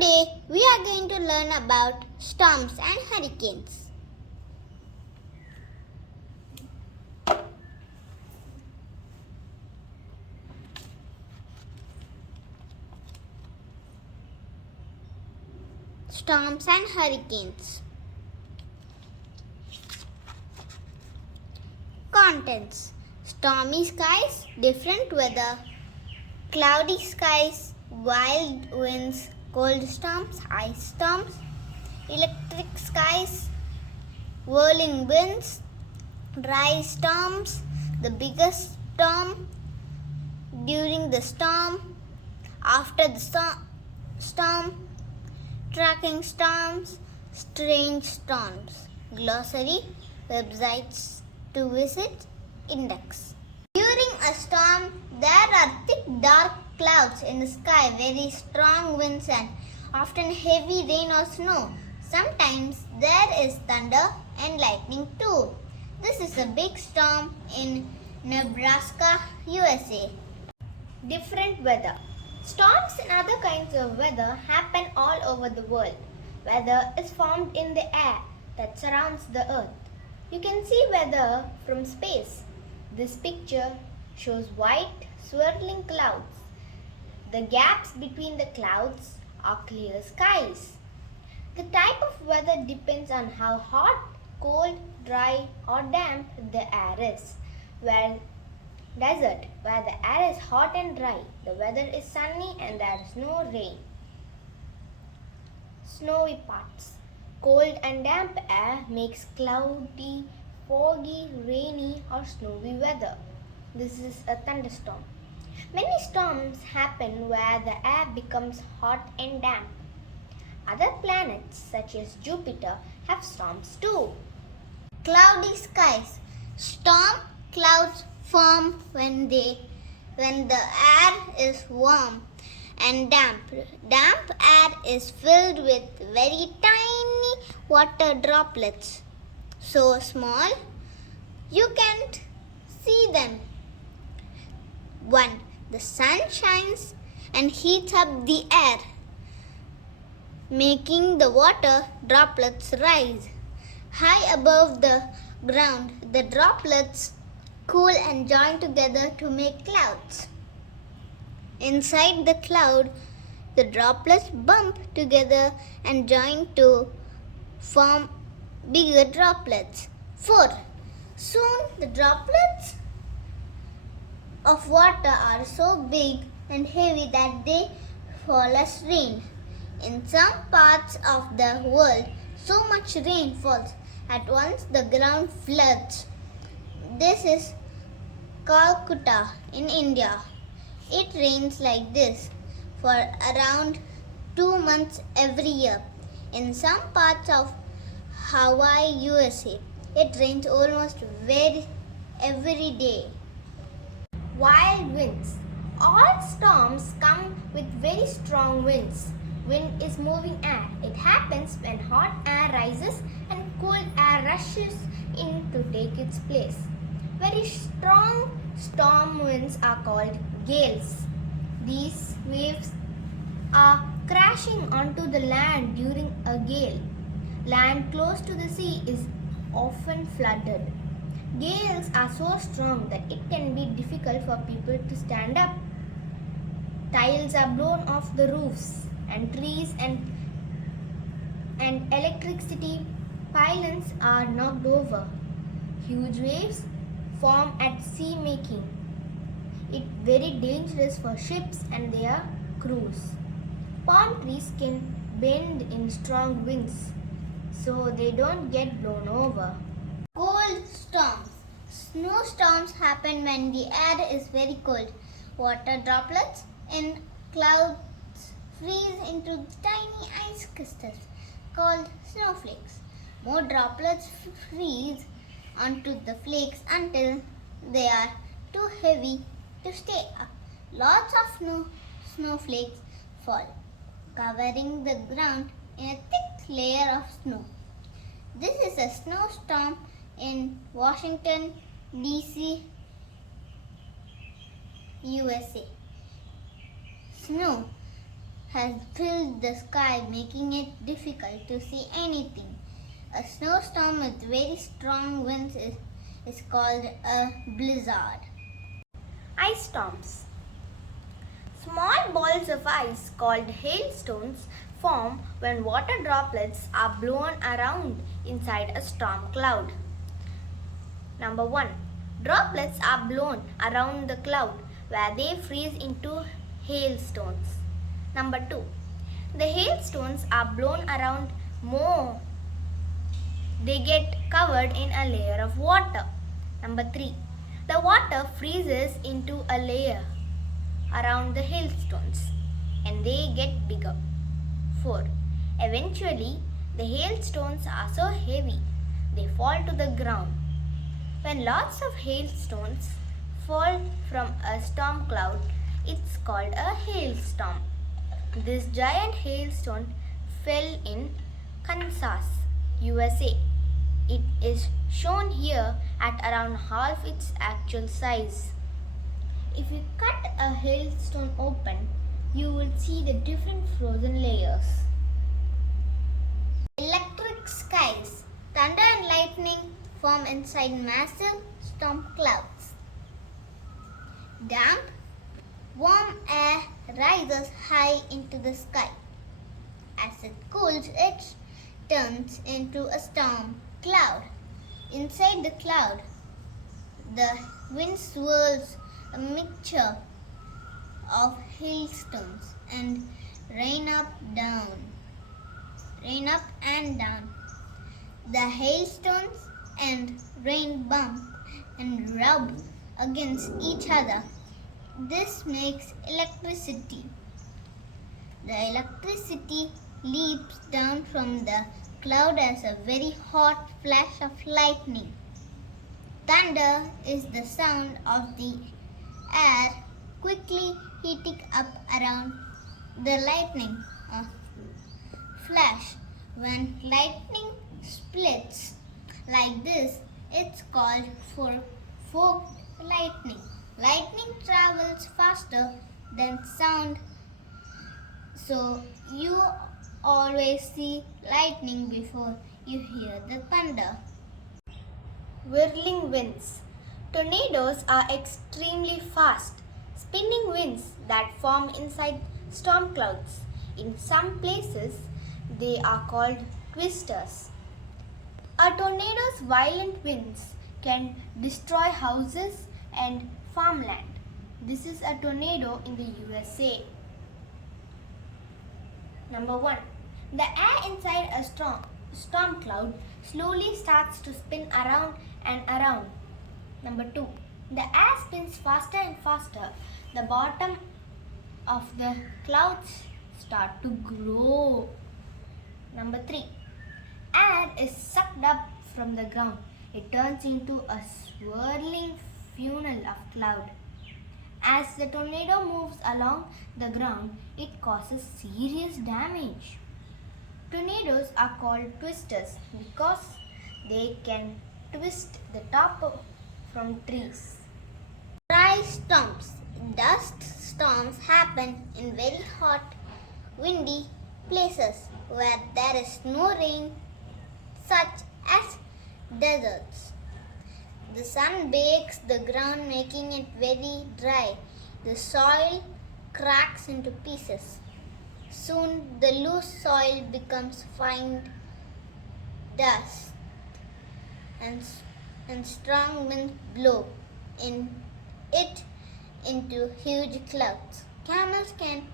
Today we are going to learn about storms and hurricanes. Storms and hurricanes. Contents: stormy skies, different weather, cloudy skies, wild winds, cold storms, ice storms, electric skies, whirling winds, dry storms, the biggest storm, during the storm, after the storm, tracking storms, strange storms. Glossary, websites to visit, index. During a storm, there are thick dark clouds in the sky, very strong winds and often heavy rain or snow. Sometimes there is thunder and lightning too. This is a big storm in Nebraska, USA. Different weather. Storms and other kinds of weather happen all over the world. Weather is formed in the air that surrounds the earth. You can see weather from space. This picture shows white swirling clouds. The gaps between the clouds are clear skies. The type of weather depends on how hot, cold, dry or damp the air is. Desert, where the air is hot and dry, the weather is sunny and there is no rain. Snowy parts. Cold and damp air makes cloudy, foggy, rainy or snowy weather. This is a thunderstorm. Many storms happen where the air becomes hot and damp. Other planets such as Jupiter have storms too. Cloudy skies. Storm clouds form when the air is warm and damp. Damp air is filled with very tiny water droplets, so small you can't see them. 1. The sun shines and heats up the air, making the water droplets rise. High above the ground, the droplets cool and join together to make clouds. Inside the cloud, the droplets bump together and join to form bigger droplets. 4. Soon the droplets of water are so big and heavy that they fall as rain. In some parts of the world, so much rain falls at once the ground floods. This is Calcutta in India. It rains like this for around 2 months every year. In some parts of Hawaii, USA, it rains almost every day. Wild winds. All storms come with very strong winds. Wind is moving air. It happens when hot air rises and cold air rushes in to take its place. Very strong storm winds are called gales. These waves are crashing onto the land during a gale. Land close to the sea is often flooded. Gales are so strong that it can be difficult for people to stand up. Tiles are blown off the roofs and trees and electricity pylons are knocked over. Huge waves form at sea, making it very dangerous for ships and their crews. Palm trees can bend in strong winds, so they don't get blown over. Cold storms. Snowstorms happen when the air is very cold. Water droplets in clouds freeze into tiny ice crystals called snowflakes. More droplets freeze onto the flakes until they are too heavy to stay up. Lots of snowflakes fall, covering the ground in a thick layer of snow. This is a snowstorm in Washington, D.C., USA. Snow. has filled the sky, making it difficult to see anything. A snowstorm with very strong winds is called a blizzard. Ice storms. Small balls of ice called hailstones form when water droplets are blown around inside a storm cloud. Number 1. Droplets are blown around the cloud where they freeze into hailstones. Number 2. The hailstones are blown around more. They get covered in a layer of water. Number 3. The water freezes into a layer around the hailstones and they get bigger. 4. Eventually, the hailstones are so heavy they fall to the ground. When lots of hailstones fall from a storm cloud, it's called a hailstorm. This giant hailstone fell in Kansas, USA. It is shown here at around half its actual size. If you cut a hailstone open, you will see the different frozen layers. Electric skies. Thunder and lightning form inside massive storm clouds. Damp, warm air rises high into the sky. As it cools, it turns into a storm cloud. Inside the cloud, the wind swirls a mixture of hailstones and rain up and down. The hailstones and rain bump and rub against each other. This makes electricity. The electricity leaps down from the cloud as a very hot flash of lightning. Thunder is the sound of the air quickly heating up around the lightning flash. When lightning splits like this, it's called forked lightning. Lightning travels faster than sound, so you always see lightning before you hear the thunder. Whirling winds. Tornadoes are extremely fast, spinning winds that form inside storm clouds. In some places, they are called twisters. A tornado's violent winds can destroy houses and farmland. This is a tornado in the USA. Number 1. The air inside a storm cloud slowly starts to spin around and around. Number 2. The air spins faster and faster. The bottom of the clouds start to grow. Number 3. Air is sucked up from the ground. It turns into a swirling funnel of cloud. As the tornado moves along the ground, it causes serious damage. Tornadoes are called twisters because they can twist the top from trees. Dry storms. Dust storms happen in very hot, windy places where there is no rain, such as deserts. The sun bakes the ground, making it very dry. The soil cracks into pieces. Soon the loose soil becomes fine dust, and strong winds blow it into huge clouds. Camels can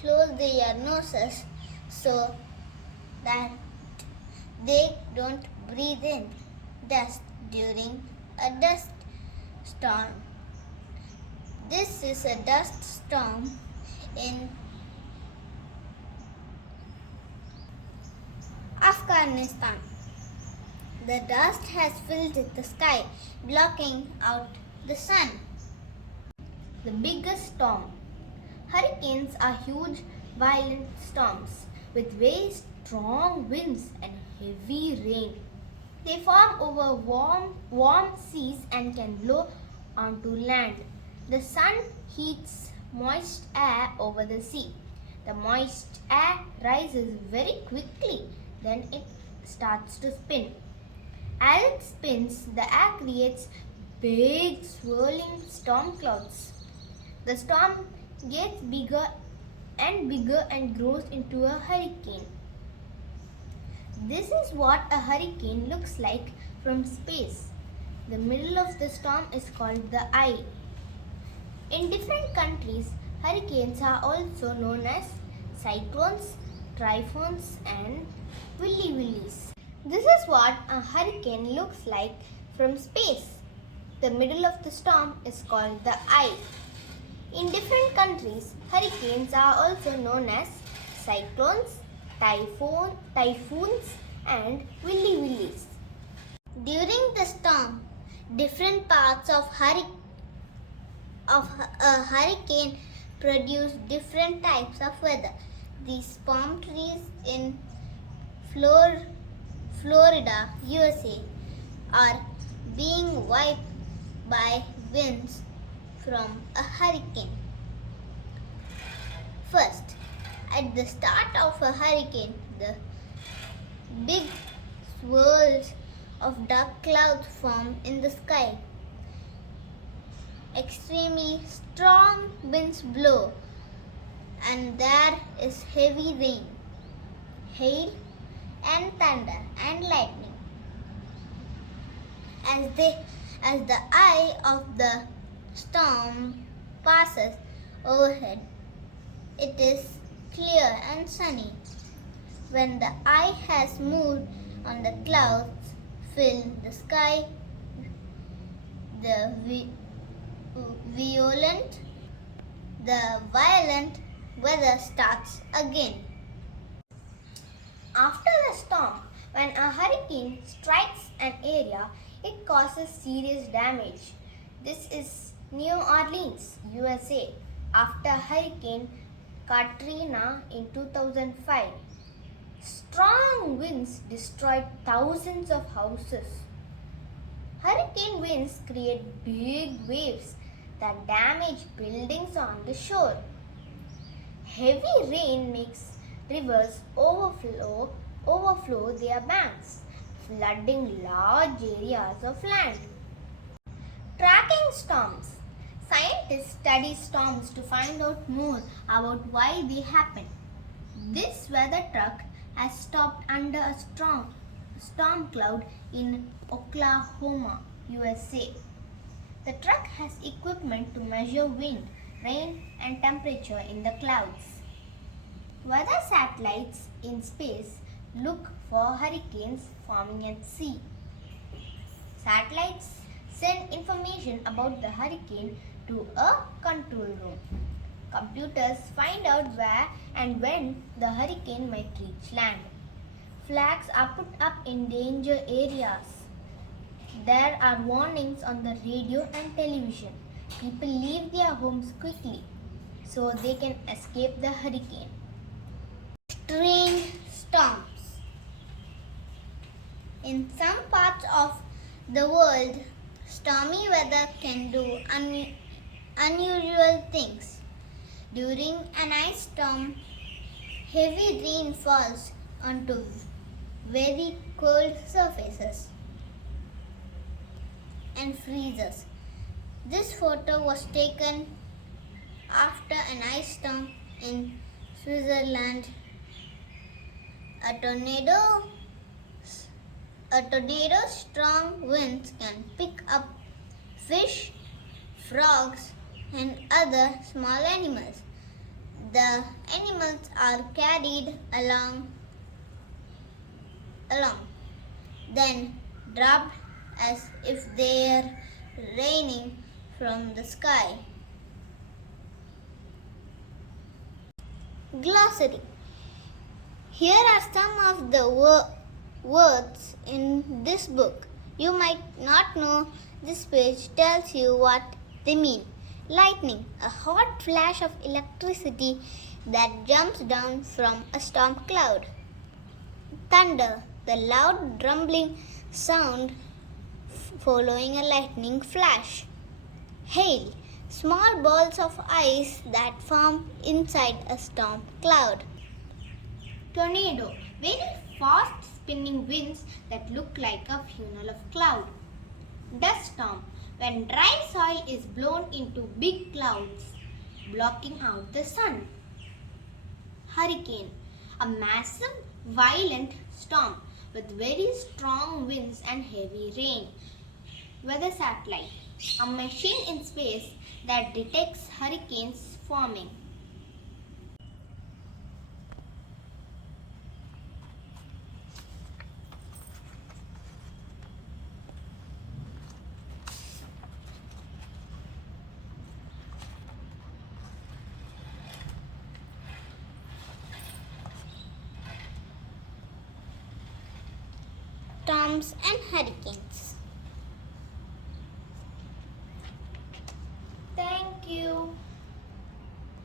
close their noses so that they don't breathe in dust during a dust storm. This is a dust storm in Afghanistan. The dust has filled the sky, blocking out the sun. The biggest storm. Hurricanes are huge, violent storms with very strong winds and heavy rain. They form over warm seas and can blow onto land. The sun heats moist air over the sea. The moist air rises very quickly, then it starts to spin. As it spins, the air creates big swirling storm clouds. The storm gets bigger and grows into a hurricane. This is what a hurricane looks like from space. The middle of the storm is called the eye. In different countries, hurricanes are also known as cyclones, typhoons, and willies. This is what a hurricane looks like from space. The middle of the storm is called the eye. In different countries, hurricanes are also known as cyclones, typhoons, and willies. During the storm, different parts of a hurricane produce different types of weather. These palm trees in Florida, USA, are being wiped by winds from a hurricane. First, at the start of a hurricane, the big swirls of dark clouds form in the sky. Extremely strong winds blow, and there is heavy rain, hail, and thunder and lightning. As the eye of the storm passes overhead, it is clear and sunny. When the eye has moved on, the clouds fill the sky. The violent weather starts again. After the storm, when a hurricane strikes an area, it causes serious damage. This is New Orleans, USA, after Hurricane Katrina in 2005. Strong winds destroyed thousands of houses. Hurricane winds create big waves that damage buildings on the shore. Heavy rain makes rivers overflow their banks, flooding large areas of land. Tracking storms. Scientists study storms to find out more about why they happen. This weather truck has stopped under a strong storm cloud in Oklahoma, USA. The truck has equipment to measure wind, rain, and temperature in the clouds. Weather satellites in space look for hurricanes forming at sea. Satellites send information about the hurricane to a control room. Computers find out where and when the hurricane might reach land. Flags are put up in danger areas. There are warnings on the radio and television. People leave their homes quickly so they can escape the hurricane. Strange storms. In some parts of the world, stormy weather can do unusual things. During an ice storm, heavy rain falls onto very cold surfaces and freezes. This photo was taken after an ice storm in Switzerland. A tornado's strong winds can pick up fish, frogs, and other small animals. The animals are carried along, then dropped as if they are raining from the sky. Glossary. Here are some of the words in this book. You might not know this page tells you what they mean. Lightning, a hot flash of electricity that jumps down from a storm cloud. Thunder, the loud rumbling sound following a lightning flash. Hail, Small balls of ice that form inside a storm cloud. Tornado, very fast spinning winds that look like a funnel of cloud. Dust storm, when dry soil is blown into big clouds, blocking out the sun. Hurricane, a massive, violent storm with very strong winds and heavy rain. Weather satellite, a machine in space that detects hurricanes forming. Storms and hurricanes. Thank you.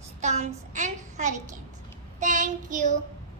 Storms and hurricanes. Thank you.